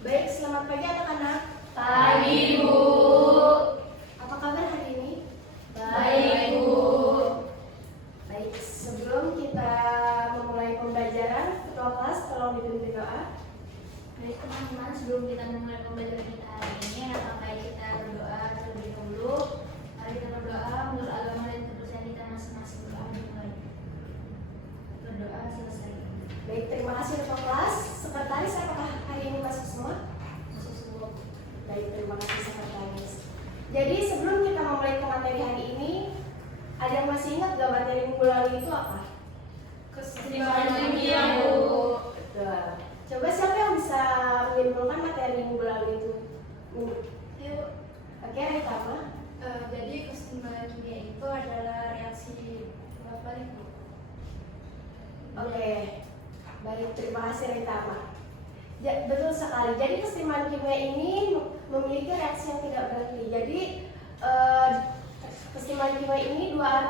Baik, selamat pagi anak-anak. Pagi, Bu. Apa kabar hari ini? Baik, Bu. Baik, sebelum kita memulai pembelajaran, ketua kelas tolong dipimpin doa. Baik teman-teman, sebelum kita memulai pembelajaran kita hari ini, alangkah baik kita berdoa terlebih dahulu. Mari kita berdoa menurut agama dan kepercayaan kita masing-masing. Berdoa dimulai. Berdoa selesai. Baik, terima kasih ketua kelas. Sekretaris, apakah hari ini masuk semua? Masuk semua. Baik, terima kasih sekretaris. Jadi sebelum kita memulai ke materi hari ini, ada yang masih ingat gak materi minggu lalu itu apa? Keseimbangan kimia, Bu. Betul. Coba siapa yang bisa menyimpulkan materi minggu lalu itu? Yuk. Oke, Rita apa? Jadi keseimbangan kimia itu adalah reaksi balik, Bu. Oke, baik, terima kasih Rita. Ya, betul sekali. Jadi keseimbangan kimia ini memiliki reaksi yang tidak berhenti. Jadi keseimbangan kimia ini dua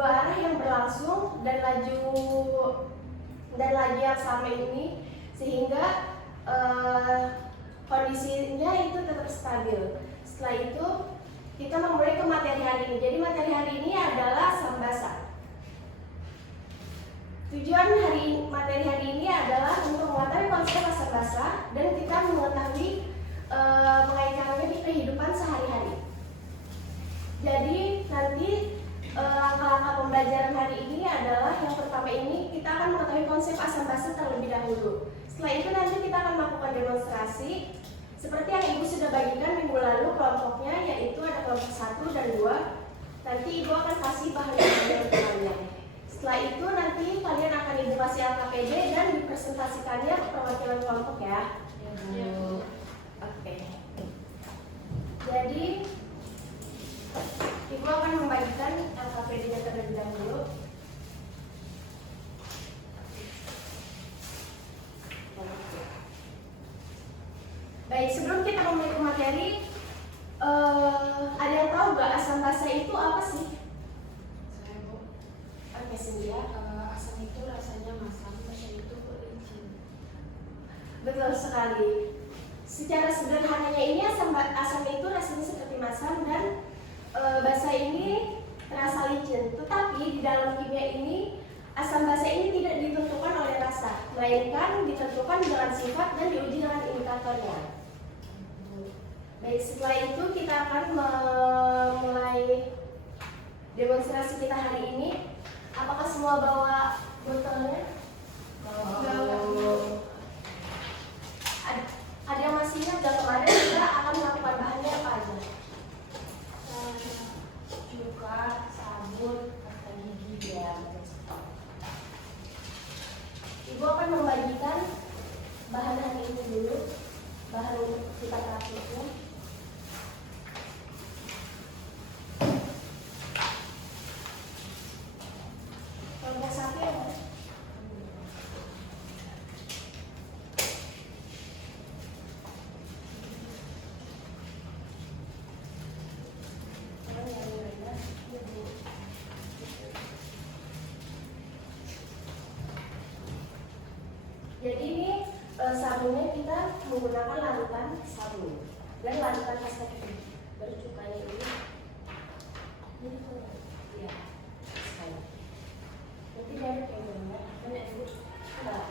arah yang berlangsung dan laju yang sama ini, sehingga kondisinya itu tetap stabil. Setelah itu kita memulai ke materi hari ini. Jadi materi hari ini adalah asam basa. Tujuan materi hari ini adalah untuk mengetahui konsep asam basa dan kita mengetahui mengaitkannya di kehidupan sehari-hari. Jadi nanti langkah-langkah pembelajaran hari ini adalah yang pertama ini kita akan mengetahui konsep asam basa terlebih dahulu. Setelah itu nanti kita akan melakukan demonstrasi seperti yang Ibu sudah bagikan minggu lalu kelompoknya, yaitu ada kelompok 1 dan 2. Nanti Ibu akan kasih bahan-bahan yang setelah itu nanti kalian akan Ibu kasih LKPD dan dipresentasikannya ke perwakilan kelompok ya. Ya, Bu. Oke. Jadi Ibu akan membagikan LKPD-nya terlebih dahulu. Baik, sebelum kita memulai ke materi, ada yang tahu gak asam basa itu apa sih? Saya, Bu. Oke, Cynthia. Asam itu rasanya masam, basa itu licin. Betul sekali. Secara sederhananya ini asam itu rasanya seperti masam dan basa ini terasa licin. Tetapi di dalam kimia ini asam basa ini tidak ditentukan oleh rasa, melainkan ditentukan dengan sifat dan diuji dengan indikatornya. Baik, setelah itu kita akan memulai demonstrasi kita hari ini. Apakah semua bawa botolnya? Ada yang masih ingat gak kemarin kita akan melakukan bahannya apa aja? Cuka, sabun, pasta gigi, ya. Ibu akan membagikan bahan hari ini dulu, bahan untuk kita praktiknya. Kelompok 1 ya, Mas? Jadi ini sabunnya kita menggunakan larutan sabun dan larutan pasta gigi. Baru cukanya ini ya, sekali. Nanti dari kembangnya banyak ibu. Enggak.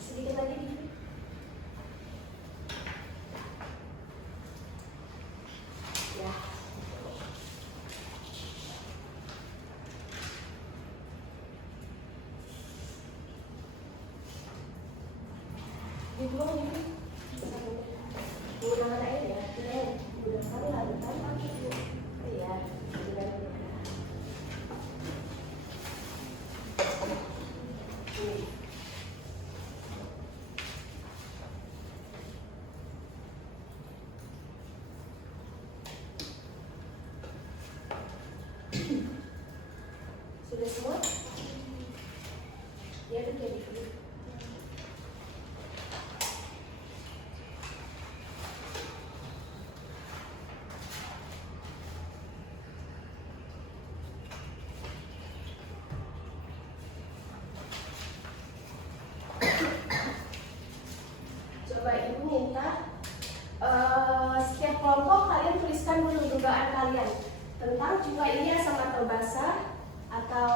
Sedikit lagi nih. Ya. Dibuang ini. Menggunakan air ya. Tidak menggunakan larutan. Iya. Ini. Sudah semua? Ya, udah jadi. dugaan kalian tentang cuka ini asam atau basa atau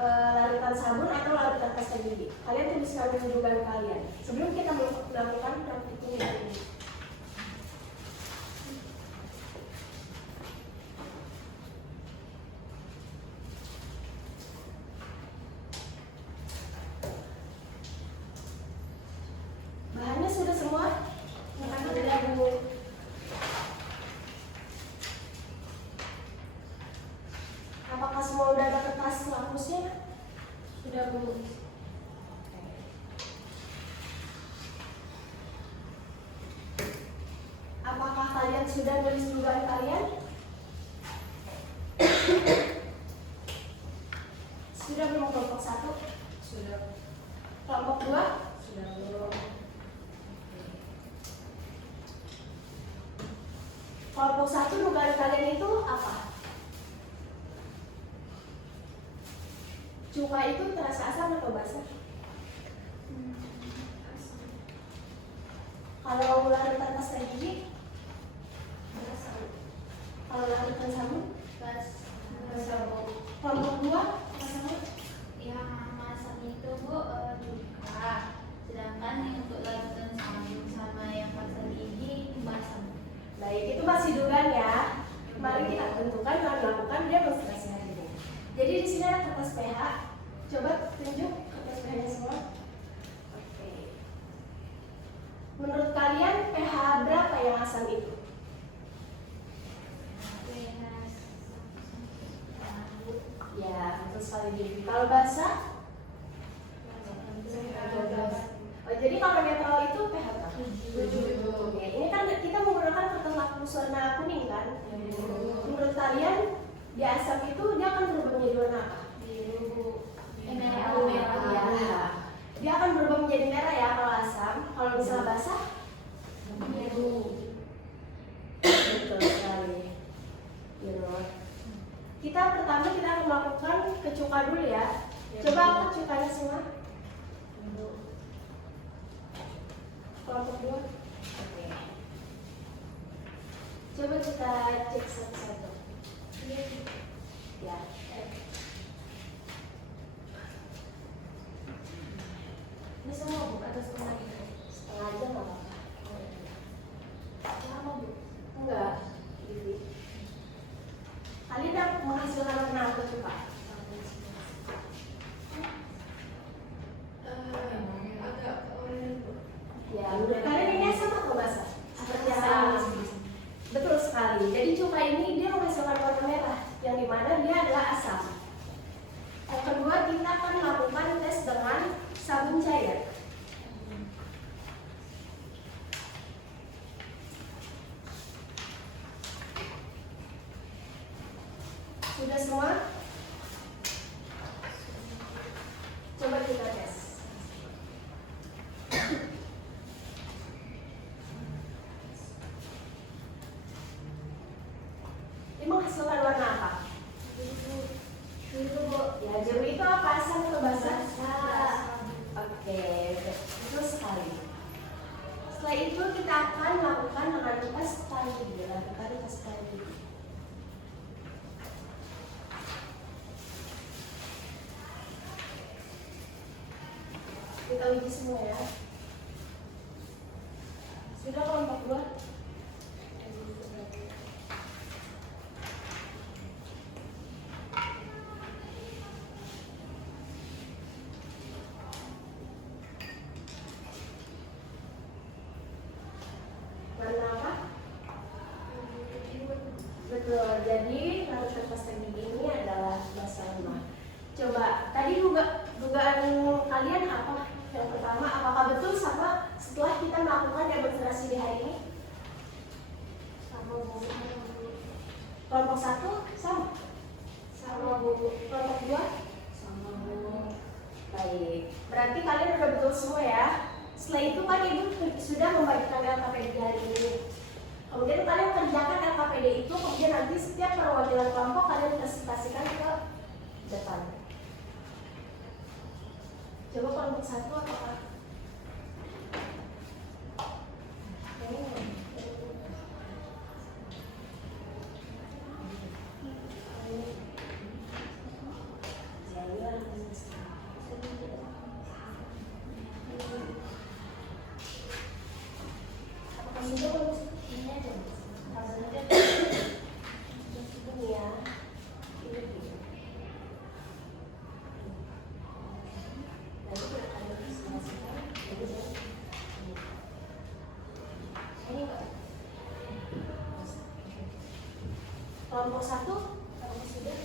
larutan sabun atau larutan pasta gigi. Kalian tuliskan dulu dugaan kalian sebelum kita melakukan praktikum ini. Bahannya sudah semua? Sudah, Bu. Apakah semua udah ada kertas lapusnya? Sudah, Bu. Apakah kalian sudah nulis dugaan kalian? Sudah belum kelompok 1? Sudah. Kelompok 2? Sudah belum. Kelompok 1 dugaan kalian itu apa? Cuka itu terasa asam atau basa? Kalau larutan pasta gigi? Basa. Kalau larutan sabun? Basa. Kelompok 2? Yang masam itu Bu cuka, sedangkan yang untuk larutan sabun sama yang pasta gigi itu basam. Baik, itu masih dugaan ya. Mari kita tentukan dengan melakukan demonstrasi hari ini. Jadi di sini ada kertas pH. Coba tunjuk kertas pH-nya semua. Oke. Menurut kalian pH berapa yang asam itu? Ya, betul sekali Devi. Kalau basa? Oh, jadi kalau netral itu pH berapa? 7. Oke, ini kan kita menggunakan kertas lapis warna kuning kan? Menurut kalian di asam itu dia akan berubah menjadi warna apa? Merah. Ya. Dia akan berubah menjadi merah ya kalau asam. Kalau misalnya basah? Biru. Betul sekali. Biru. Kita pertama kita akan melakukan kecuka dulu ya. Coba apa cukanya semua? Kelompok 2. Oke. Coba kita cek satu-satu. Ya. Ini semua Bu atau setengah ini? Setengah aja nggak apa-apa. Lama Bu? Enggak. Kalian udah menghasilkan warna apa coba? Ya, menurut kalian ini asam atau basa? Seperti asam. Betul sekali. Jadi cuka ini dia menghasilkan warna merah, yang dimana dia adalah asam. Yang kedua kita akan melakukan tes dengan sabun cair. Sudah semua? Coba kita tes. Ini menghasilkan warna apa? Biru Bu. Ya, biru itu apa? Asam atau basa? Oke, betul sekali. Setelah itu kita akan melakukan dengan pasta gigi. Lakukan pasta gigi. Kita uji semua ya. Sudah kelompok 2? Warna apa? Betul, jadi larutan pasta gigi ini adalah basa lemah. Coba, tadi dugaan kalian apa? Yang pertama, apakah betul sama setelah kita melakukan demonstrasi di hari ini? Sama Bu. Kelompok 1 sama? Sama Bu. Kelompok 2? Sama Bu. Baik, berarti kalian udah betul semua ya. Setelah itu kan Ibu sudah membagikan LKPD di hari ini. Kemudian kalian kerjakan LKPD itu, kemudian nanti setiap perwakilan kelompok kalian presentasikan ke depan. Coba kelompok 1 apakah? juga kalau Ini aja. taruh aja ini ya. Ini gitu. Nanti kita akan diskusikan. Ini enggak. Kelompok 1 kalau sudah.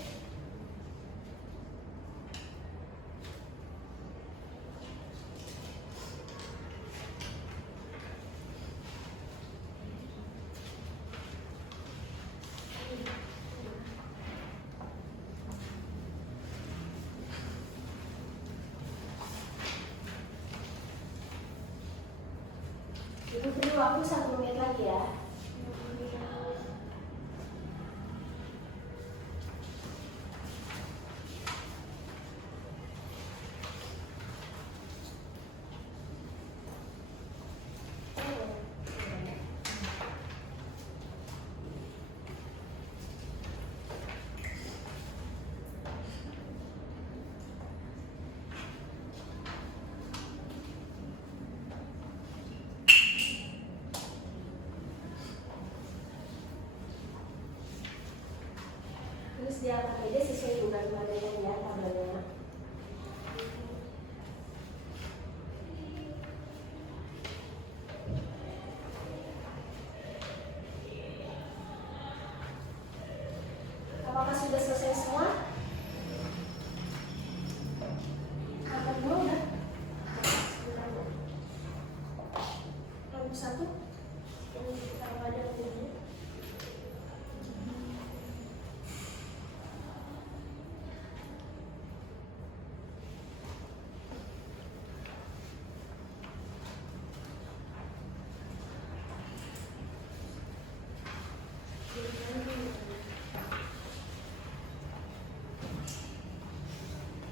Itu beri waktu 1 menit lagi ya. Terus diangkat aja sesuai dengan badannya ya tabelnya. Apakah sudah selesai semua? Angkat dulu udah. Kelompok 1 ini kita ada dulu.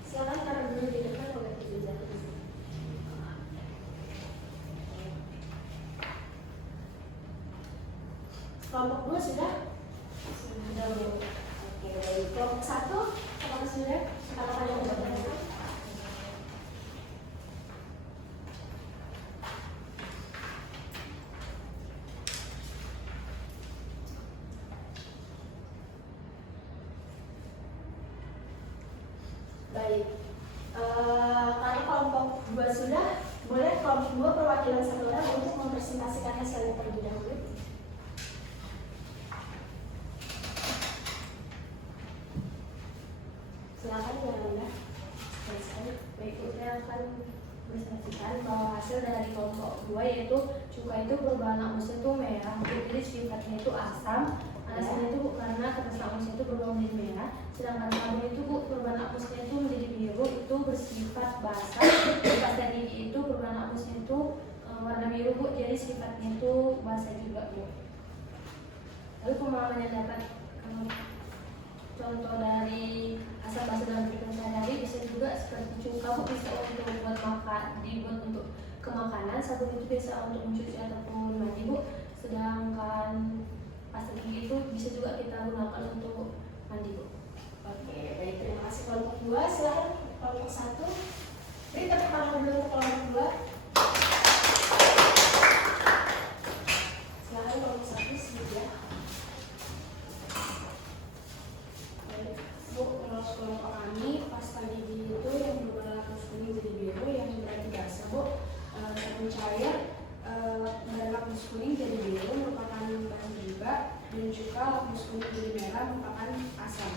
Silakan taruh dulu di depan kalau tidak jatuh. Kelompok 2 sudah? Sudah. Oke, baik. Kelompok 1 apakah sudah? Apakah yang sudah? Baik. Karena kelompok 2 sudah, boleh kelompok 2 perwakilan 1 orang untuk mempresentasikan hasilnya terlebih dahulu. Silakan ya Anda. Baik, saya akan presentasikan bahwa hasil dari kelompok 2 yaitu cuka itu perubahan lakmusnya itu merah, jadi sifatnya itu asam. Alasannya itu karena kertas lakmusnya itu berubah menjadi merah, sedangkan sabun itu perubahan lakmusnya itu menjadi biru, itu bersifat basah. Pasta gigi itu perubahan lakmusnya itu warna biru Bu, jadi sifatnya itu basah juga Bu. Lalu pemahaman yang dapat contoh dari asam basa dalam kehidupan sehari-hari bisa juga seperti cuka Bu, bisa untuk buat makan, dibuat untuk kemakanan. Sabun itu bisa untuk mencuci ataupun mandi Bu, sedangkan pasta gigi itu bisa juga kita gunakan untuk mandi Bu. Oke, baik, terima kasih kelompok 2. Silakan kelompok 1. Beri tepuk tangan dulu untuk kelompok 2. Silakan kelompok 1 sedikit ya. Baik, Bu, kalau kelompok kami pasta gigi itu yang berwarna lakus kuning jadi biru, yang berarti basah Bu. Sabun cair dari lakus kuning jadi biru merupakan bahan riba, dan juga lakus kuning jadi merah merupakan asam.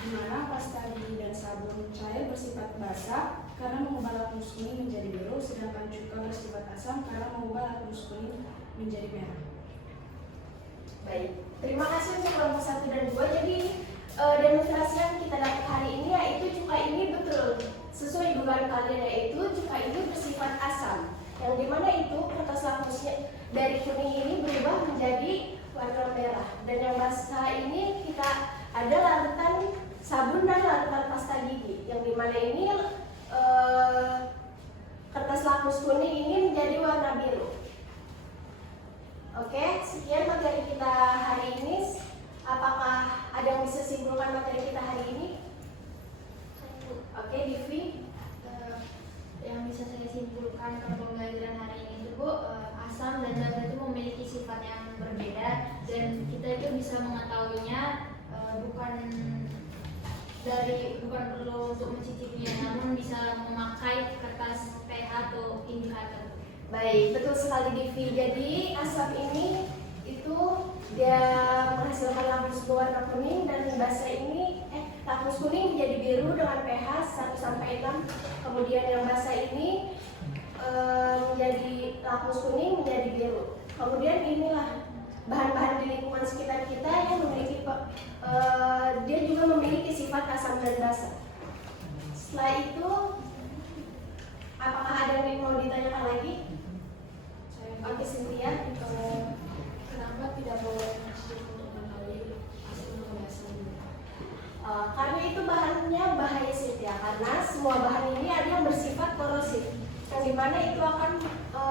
Di mana pasta gigi dan sabun cair bersifat basah karena mengubah lakus kuning menjadi biru, sedangkan cuka bersifat asam karena mengubah lakus kuning menjadi merah. Baik, terima kasih untuk kelompok 1 dan 2. Jadi demonstrasi yang kita dapat hari ini yaitu cuka ini betul sesuai dugaan kalian, yaitu cuka ini bersifat asam, yang dimana itu kertas lakmusnya dari kuning ini berubah menjadi warna merah, dan yang basah ini kita ada larutan sabun dan larutan pasta gigi, yang dimana ini kertas lakus kuning ini menjadi warna biru. Oke, sekian materi kita hari ini. Apakah ada yang bisa simpulkan materi kita hari ini? Oke, Divi. Yang bisa saya simpulkan dari pembelajaran hari ini itu Bu, asam dan zat itu memiliki sifat yang berbeda dan kita itu bisa mengetahuinya bukan perlu untuk mencicipinya, namun bisa memakai kertas pH atau indikator. Baik, betul sekali Divi. Jadi asap ini itu dia menghasilkan lakmus berwarna kuning dan basa ini lakmus kuning menjadi biru dengan pH 1 sampai 6. Kemudian yang basa ini menjadi lakmus kuning menjadi biru. Kemudian inilah bahan-bahan di lingkungan sekitar kita yang memiliki dia juga memiliki sifat asam dan basa. Setelah itu, apakah ada yang mau ditanyakan lagi? Oke, Cynthia. Kenapa tidak boleh masuk untuk mengetahui asam dan basa dulu? Karena itu bahannya bahaya Cynthia, karena semua bahan ini ada yang bersifat korosif, yang dimana itu akan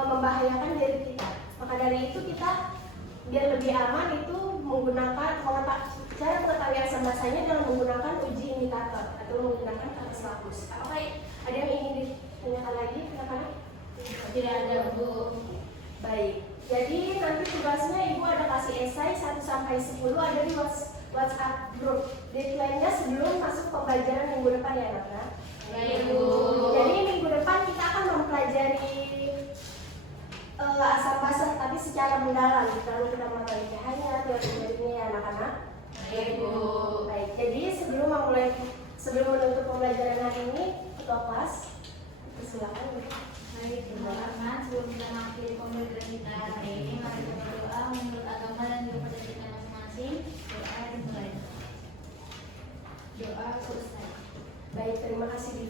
membahayakan diri kita. Maka dari itu kita biar lebih aman itu cara mengetahui asam basanya dengan menggunakan uji indikator atau menggunakan kertas lakmus. Apakah ada yang ingin ditanyakan lagi? Anak-anak? Tidak ada, Bu. Baik, jadi nanti tugasnya Ibu ada kasih esai 1 sampai 10 ada di WhatsApp group. Deadline-nya sebelum masuk pembelajaran minggu depan ya anak-anak. Baik, Bu. Jadi minggu depan kita akan mempelajari asam basa tapi secara mendalam. Lalu kita mengetahui pH-nya, teori-teorinya ya anak-anak. Baik, Bu. Baik, jadi sebelum menutup pembelajaran hari ini, ketua kelas, silakan. Baik, teman-teman, sebelum kita mengakhiri pembelajaran kita hari ini, mari kita berdoa menurut agama dan juga pada kita masing-masing. Doa dimulai. Doa selesai. Baik, terima kasih.